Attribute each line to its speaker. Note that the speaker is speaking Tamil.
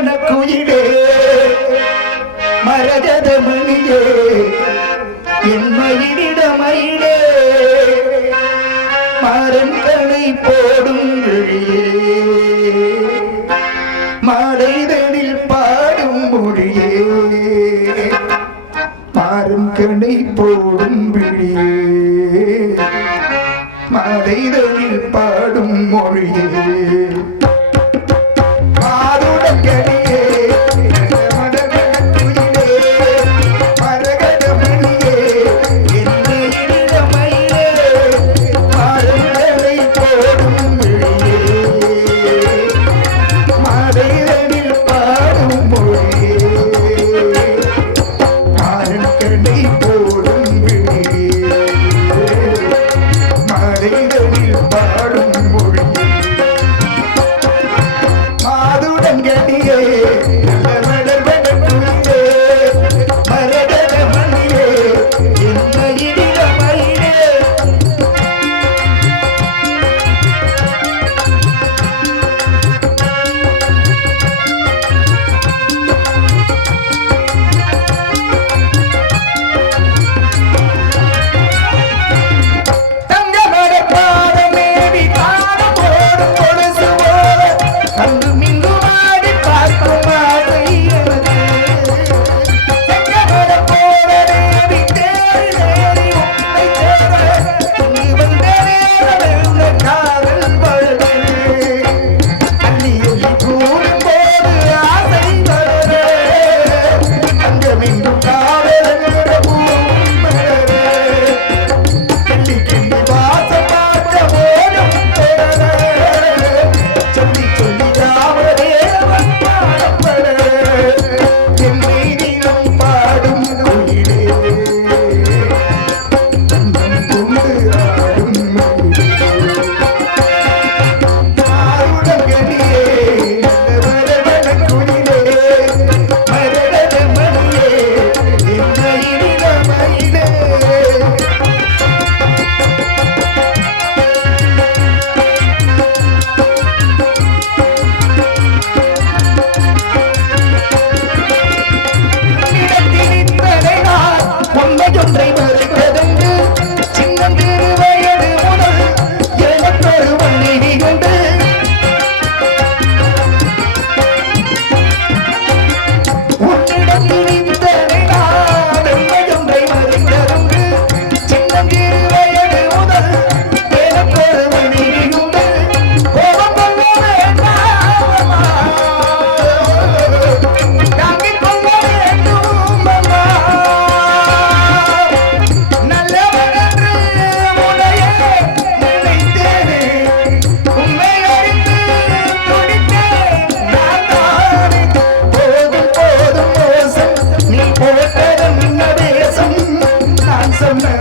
Speaker 1: மணக்குயிலே மரகத மணியே என் மயிலிட மயிலே. மாறன் கணை போடும் விழியே. மாலைதனில் பாடும் மொழியே. மாறும் கணை போடும் விழியே. மாலைதனில் பாடும் மொழியே. கொண்ட